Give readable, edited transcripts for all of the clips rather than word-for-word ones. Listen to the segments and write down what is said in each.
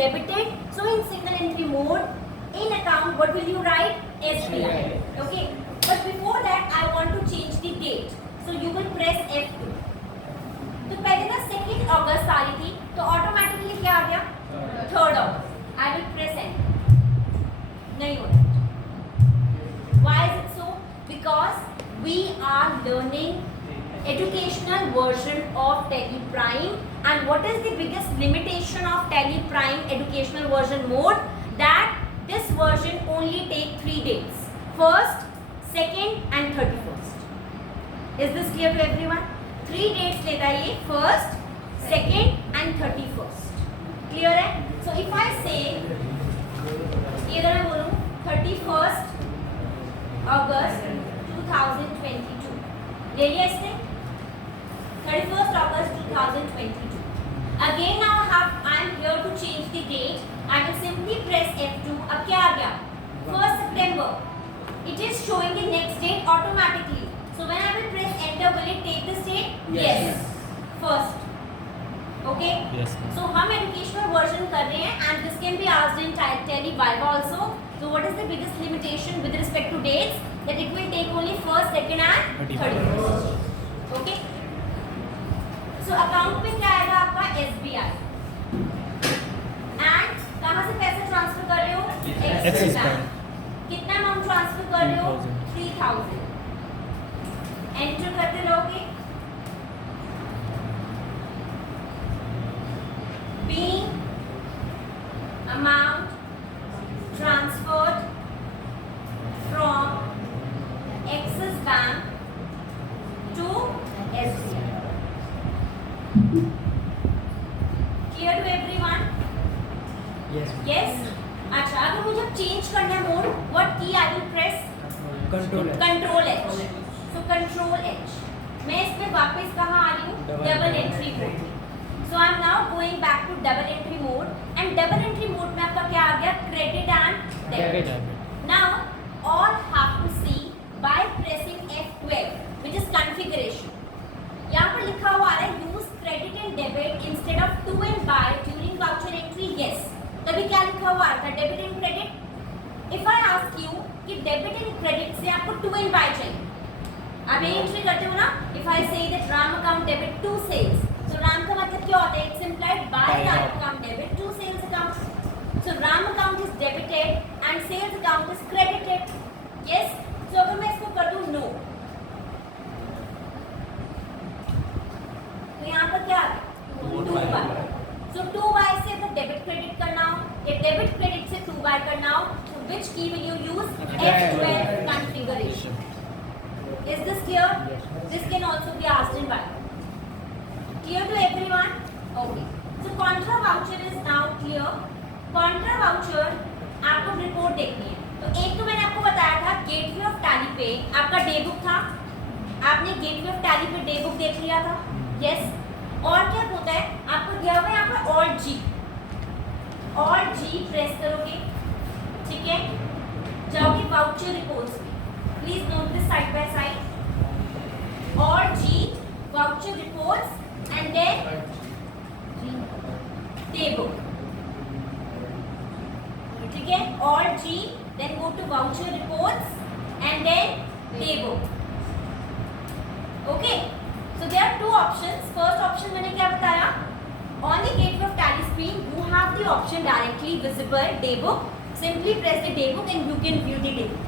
debited. So in single entry mode, in account, what will you write? SBI. Okay. But before that, I want to change the date. So you will press F2. तो पहले ना 2 अगस्त आ रही थी, तो automatically क्या आ गया? 3 अगस्त. I will press Enter. नहीं हो रहा. Why is it so? Because we are learning educational version of Tally Prime, and what is the biggest limitation of Tally Prime educational version mode? That this version only take 3 dates: 1st, 2nd and 31st. Is this clear to everyone? 3 dates लेता है ये, 1st, 2nd and 31st. Clear है? So if I say, ये अगर मैं बोलूँ 31st August 2022, ले लिया इसने? 31st August 2022. Again now I am here to change the date. I will simply press F2. अब क्या आ गया? 1st September. It is showing the next date automatically. So when I will press Enter, will it take this date? Yes. First. Okay? Yes. So हम educational version कर रहे हैं, and this can be asked in Tally Viva also. So what is the biggest limitation with respect to dates? That it will take only 1st, 2nd and 31st. Okay? So account पे क्या आएगा आपका? SBI. And कहाँ से पैसे transfer कर रहे हो? Axis Bank. कितना अमाउंट ट्रांसफर कर रहे हो? 3000. एंटर करते रहोगे. Being amount transferred from Axis Bank to SBI. Clear to everyone? Yes. Yes. अच्छा, अगर मुझे चेंज करना है mode, what key I will press? Control H. So Control H. मैं इस पे वापस कहाँ आ रही हूँ? Double entry mode. So I am now going back to double entry mode, and double entry mode में आपका क्या आ गया? Credit and debit. Now all have to see by pressing F12, which is configuration. यहाँ पर लिखा हुआ है use credit and debit instead of to and by during voucher entry. Yes. तभी क्या लिखा हुआ था? Debit and credit. If I ask you कि debit and credit से आपको to and by चाहिए, आप ये एंट्री करते हो ना? If I say that RAM account debit to sales, so RAM का मतलब क्या होता है? It's implied by RAM account debit to sales account. So RAM account is debited and sales account is credited. Yes. So अगर मैं इसको कर दूँ no, तो यहाँ पर क्या आ गया? 2 बार. So 2 बार से अगर डेबिट क्रेडिट करना हो या डेबिट क्रेडिट से 2 बार करना हो, तो which key will you use? F12 configuration. Is this clear? This can also be asked in Bible. Clear to everyone? Okay. So contra voucher is now clear. Contra voucher आपको report देखनी है. तो एक तो मैंने आपको बताया था गेटवे ऑफ टैली पे आपका डे बुक था. आपने गेटवे ऑफ टैली पे डे बुक देख लिया था. Yes. और क्या होता है? आपको दिया हुआ है यहाँ पर Alt G प्रेस करोगे, ठीक है? जाओगे वाउचर रिपोर्ट्स में. Please note this side by side. Alt G voucher reports and then day book. ठीक है? Alt G then go to voucher reports and then day book. Okay? So there are 2 options. First option मैंने क्या बताया? On the gateway of tally screen, you have the option directly visible day book. Simply press the day book and you can view the day book.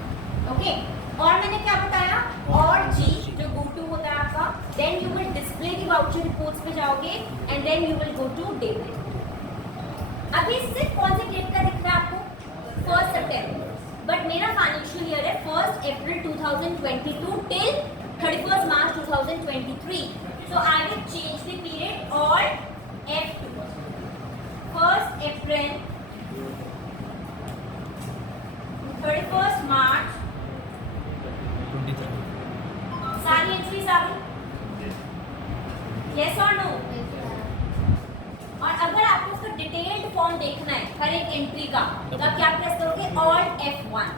Okay? और मैंने क्या बताया? Alt G जो go to होता है आपका, then you will display the voucher reports पे जाओगे and then you will go to day book. अभी सिर्फ कौन सी डेट का दिख रहा है आपको? 1st September. But मेरा फाइनेंशियल ईयर है 1st April 2022 till 31st March 2023. So I will change the period Alt F2. 1st April 31st March. सारी एंट्रीज आ गई. Yes or no? और अगर आपको उसका डिटेल्ड फॉर्म देखना है हर एक एंट्री का, तो आप क्या प्रेस करोगे? Alt F1.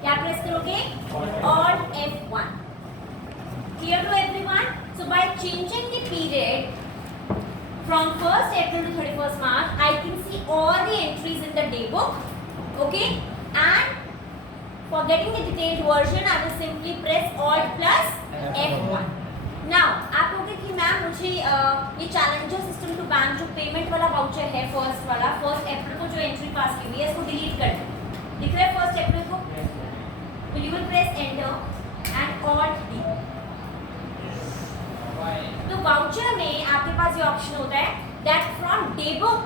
क्या प्रेस करोगे? Alt F1. Clear to everyone? So by changing the period from 1st April to 31st March, I can see all the entries in the day book. Okay, and for getting the detailed version, I will simply press Alt plus F1. Now, आप कहोगे कि ma'am मुझे ये challenger system to bank जो payment वाला voucher है first वाला, 1st अप्रैल को जो एंट्री पास की हुई है इसको डिलीट कर दें। दिख रहा है 1st अप्रैल को? तो you will press enter and Alt D. तो वाउचर में आपके पास ये ऑप्शन होता है that from day book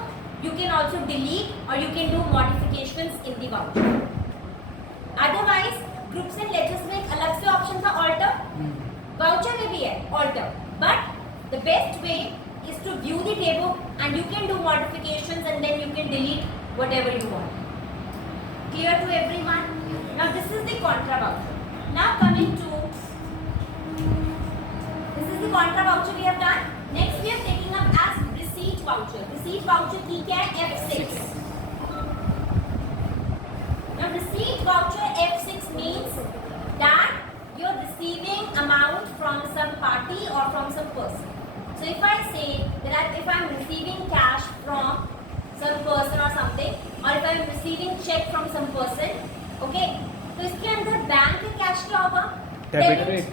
you can also delete or you can do modifications in the voucher. Otherwise groups and ledgers में एक अलग से ऑप्शन था alter, वाउचर में भी है alter, but the best way is to view the day book and you can do modifications and then you can delete whatever you want. Clear to everyone? Now this is the contra voucher. Now coming to this is the contra voucher we have done. Next we are taking up as receipt voucher. Receipt voucher की क्या है? F6. Now receipt voucher F6 means that you are receiving amount from some party or from some person. So if I say that if I am receiving cash from some person or something, or if I am receiving check from some person, okay, तो इसके अंदर bank के cash क्या होगा? Debit.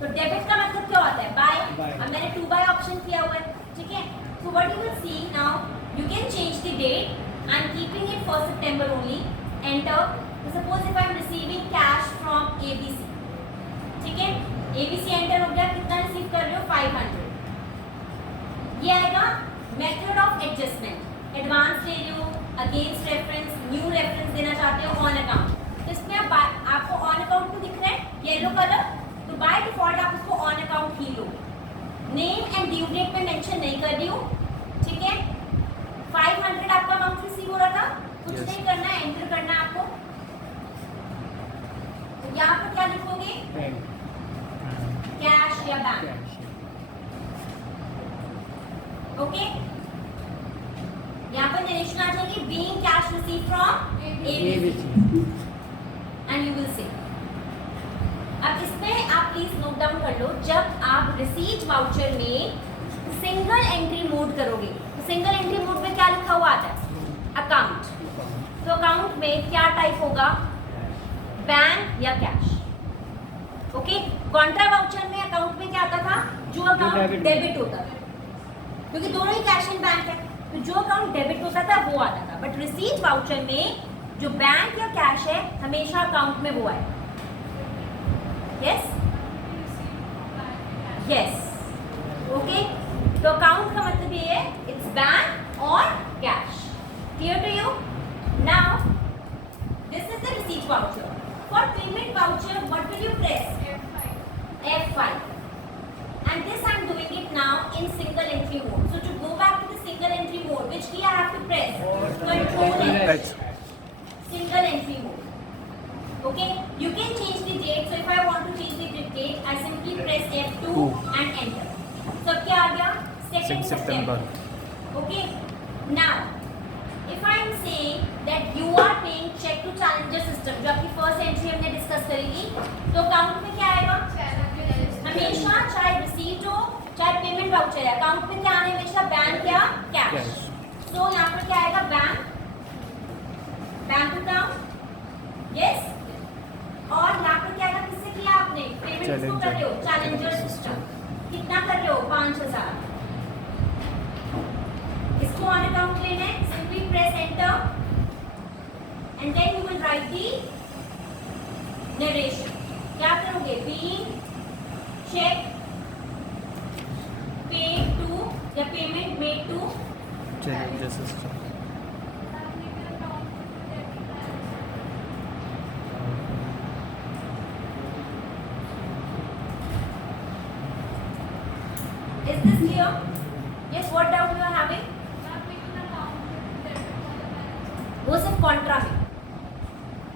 तो debit का मतलब क्या होता है? बाय। Buy. अब मैंने टू बाय ऑप्शन किया हुआ है, ठीक है? So what you will see now, you can change the date. I'm keeping it for September only. Enter. So suppose if I am receiving cash from ABC, ठीक है? ABC enter हो गया, कितना रिसीव कर रहे हो? 500. ये आएगा मेथड ऑफ एडजस्टमेंट, एडवांस ले रहे हो, अगेंस्ट रेफरेंस, न्यू रेफरेंस देना चाहते हो, ऑन अकाउंट। तो इसमें आपको ऑन अकाउंट को दिख रहा है येलो कलर, तो बाय डिफॉल्ट आप उसको ऑन अकाउंट ही लो। नेम एंड ड्यू डेट में मेंशन नहीं कर रही हूँ, ठीक है? 500 आपका अमाउंट रिसीव हो रहा था, कुछ नहीं करना है, एंटर करना है आपको। तो यहाँ पर क्या लिखोगे? Bank. कैश या बैंक, Cash. ओके? यहाँ पर नरेशन आ जाएगी being cash receive from ABC and you will say. अब इसमें आप प्लीज नोट डाउन कर लो, जब आप रिसीट वाउचर में सिंगल एंट्री मोड करोगे, तो सिंगल एंट्री मोड में क्या लिखा हुआ आता है? अकाउंट। तो अकाउंट में क्या टाइप होगा? बैंक या कैश, ओके? कॉन्ट्रा वाउचर में अकाउंट में क्या आता था? जो अकाउंट डेबिट होता था, क्योंकि दोनों ही कैश एंड बैंक है, तो जो अकाउंट डेबिट होता था वो आता था। बट रिसीट वाउचर में जो बैंक या कैश है हमेशा अकाउंट में वो आए। Yes yes, okay? तो अकाउंट का मतलब ये है इट्स बैंक और cash. Clear to you? Now this is the receipt voucher. For payment voucher what will you press? F5. And this I am doing it now in single entry mode. So to go back to the single entry mode, which key I have to press? Control H. Single entry mode. Okay? You can change the date. So if I want to change the date, I simply press F2 and enter. So क्या आ गया? 2nd September. Okay? Now, if I am saying that you are paying check to challenger system, जो आपकी first entry हमने discuss करेगी, तो account में क्या आएगा? हमेशा चाहे रिसीट हो चाहे पेमेंट वाउचर है, अकाउंट में क्या आने हमेशा? बैंक या कैश। तो यहाँ पर क्या आएगा? Bank account, yes. और यहाँ पर क्या आएगा? किससे किया आपने पेमेंट? किसको कर रहे हो? Challenger system. कितना कर रहे हो? 5000। इसको ऑन अकाउंट लेना है, simply press enter and then you will write the narration. क्या करोगे? बीइंग check paid to या payment made to Challenger system. Is this clear? Yes, what doubt you are having? वो सिर्फ कॉन्ट्रा में,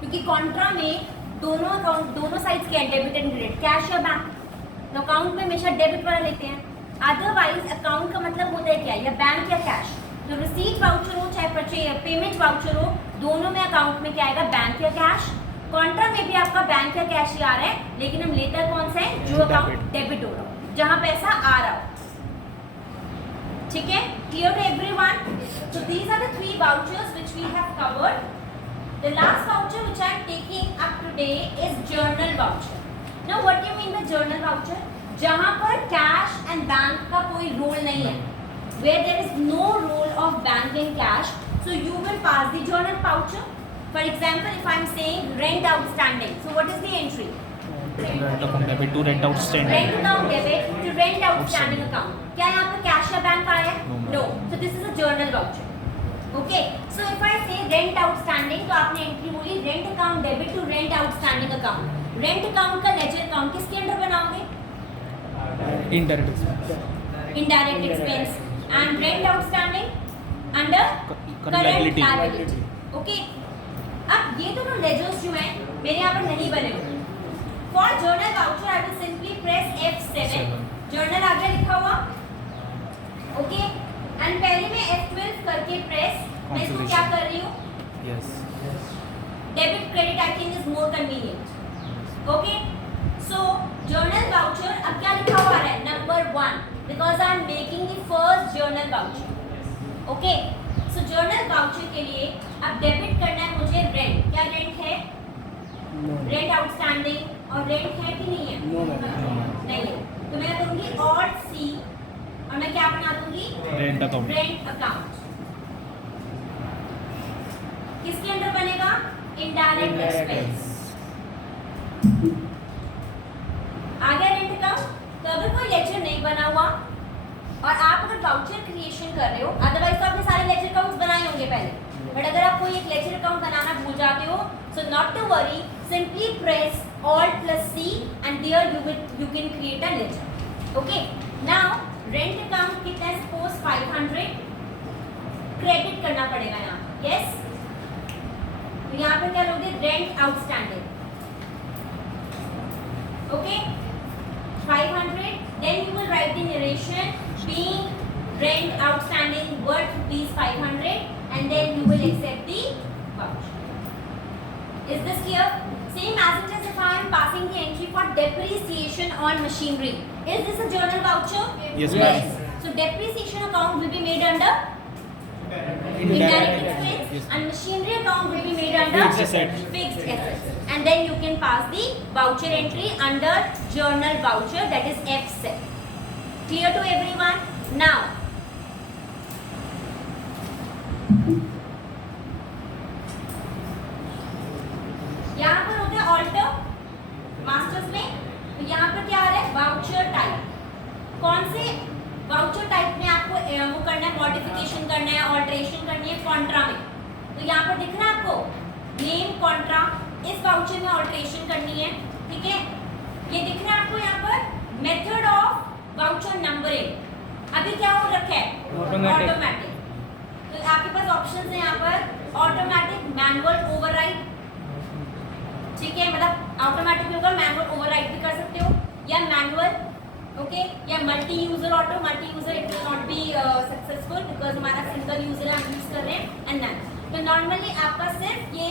क्योंकि Contra में दोनों अकाउंट दोनों साइड्स के हैं, डेबिट एंड क्रेडिट, कैश या बैंक। तो अकाउंट में हमेशा डेबिट वाला लेते हैं, अदरवाइज अकाउंट का मतलब होता है क्या? या बैंक या कैश। तो रिसीट वाउचर हो चाहे पेमेंट वाउचर हो, दोनों में अकाउंट में क्या आएगा? बैंक या कैश। कॉन्ट्रा में भी आपका बैंक या कैश ही आ रहा है, लेकिन हम लेटर कौन सा है? जो अकाउंट डेबिट हो रहा हो, जहां पैसा आ रहा हो। ठीक है, clear to everyone? So these are the 3 vouchers which we have covered. The last voucher which I am taking up today is journal voucher. Now what do you mean by journal voucher? जहाँ पर cash and bank का कोई role नहीं है, where there is no role of bank and cash, so you will pass the journal voucher. For example, if I am saying rent outstanding, so what is the entry? Rent account debit to rent outstanding. Rent account debit to rent outstanding account. क्या यहाँ पर cash या bank आया है? No. So this is a journal voucher. Okay. So if I say rent outstanding, तो आपने entry बोली rent account debit to rent outstanding account. Rent account का ledger account किसके अंडर बनाओगे? Indirect expense. Indirect expense. And rent outstanding under Current liability. Okay. अब ये दोनों ledgers जो हैं मेरे यहाँ पर नहीं बने हुए. For journal voucher, I will simply press F7. Journal आ गया लिखा हुआ. Okay. And पहले मैं F12 करके press. मैं इसको क्या कर रही हूँ? Yes. Debit credit I think is more convenient. Okay. So journal voucher अब क्या लिखा हुआ है? Number 1 because I am making the first journal voucher. Okay. So journal voucher के लिए अब debit करना है मुझे rent. क्या rent है? रेंट आउटस्टैंडिंग और रेंट है कि नहीं है? नहीं है. तो मैं करूंगी ऑड सी और मैं क्या बना दूंगी? Rent account. Rent account. किसके अंदर बनेगा? Indirect expense. आ गया रेंट अकाउंट. तो अगर कोई लेजर नहीं बना हुआ और आप अगर वाउचर क्रिएशन कर रहे हो, अदरवाइज तो आपने सारे लेजर अकाउंट्स बनाए होंगे पहले, बट अगर आप कोई एक लेजर अकाउंट बनाना भूल जाते हो, so not to worry, simply press Alt plus C and there you can create a ledger. Okay. Now rent account कितना है? Suppose 500 credit करना पड़ेगा यहाँ. Yes. तो यहाँ पे क्या लोगे? Rent outstanding. Okay. 500. Then you will write the narration being rent outstanding worth rupees 500 and then you will accept the voucher. Is this clear? Same as it is if I am passing the entry for depreciation on machinery. Is this a journal voucher? Yes, ma'am. So depreciation account will be made under indirect expense and machinery account will be made under Fixed assets. Fixed assets. And then you can pass the voucher entry under journal voucher, that is F7. Clear to everyone? Now यहाँ पर होते हैं alter masters में. तो यहाँ पर क्या आ रहा है? Voucher type. कौन से वाउचर टाइप में आपको वो करना है? मॉडिफिकेशन करना है, ऑल्टरेशन करनी है कॉन्ट्रा में. तो यहाँ पर दिख रहा है आपको नेम कॉन्ट्रा. इस वाउचर में ऑल्टरेशन करनी है. ठीक है. ये दिख रहा है आपको यहाँ पर मेथड ऑफ वाउचर नंबरिंग. अभी क्या हो रखा है? ऑटोमेटिक. तो आपके पास ऑप्शन है यहाँ पर ऑटोमेटिक, मैनुअल, ओवरराइड. ठीक है. मतलब ऑटोमेटिक भी होगा, मैनुअल ओवरराइड भी कर सकते हो, या मैनुअल. ओके. या multi user auto. Multi user it will not be successful because हमारा सिंगल यूजर हम यूज कर रहे हैं. And none. तो नॉर्मली आपका सिर्फ ये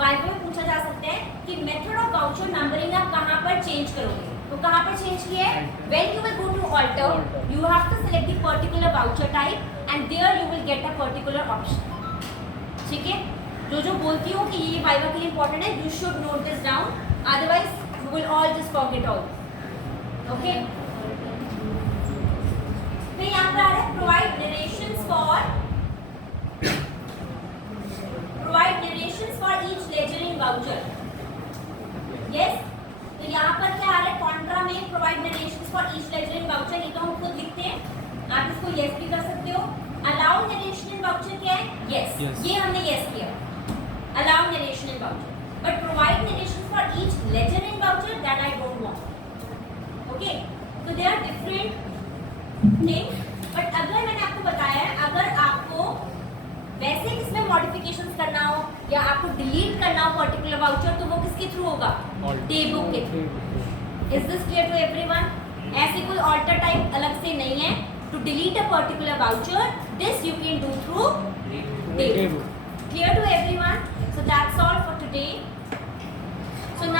वाइवा में पूछा जा सकता है कि मेथड ऑफ वाउचर नंबरिंग आप कहाँ पर चेंज करोगे. तो कहाँ पर चेंज किया है? When you will go to alter you have to select the particular voucher type and there you will get a particular option. ठीक है. जो बोलती हूँ कि ये वाइवा के लिए इंपॉर्टेंट है, you should note this down, otherwise you will all just forget all. Okay. फिर यहाँ पर आ रहा है provide narrations for each ledger in voucher. Yes. तो यहाँ पर क्या आ रहा है? कॉन्ट्रा में provide narrations for each ledger in voucher. ये तो हम खुद लिखते हैं, आप इसको यस भी कर सकते हो. अलाउ नरेशन इन वाउचर क्या है? यस. ये हमने यस किया. Allow narration in voucher, but provide narration for each ledger in voucher that I don't want. Okay, so they are different things. But अगर मैंने आपको बताया है, अगर आपको वैसे किसमें मॉडिफिकेशंस करना हो या आपको डिलीट करना हो पर्टिकुलर वाउचर, तो वो किसके थ्रू होगा? डे बुक के through. Is this clear to everyone? ऐसे कोई ऑल्टर टाइप अलग से नहीं है. To delete a particular voucher, this you can do through day book. Clear to everyone? So that's all for today.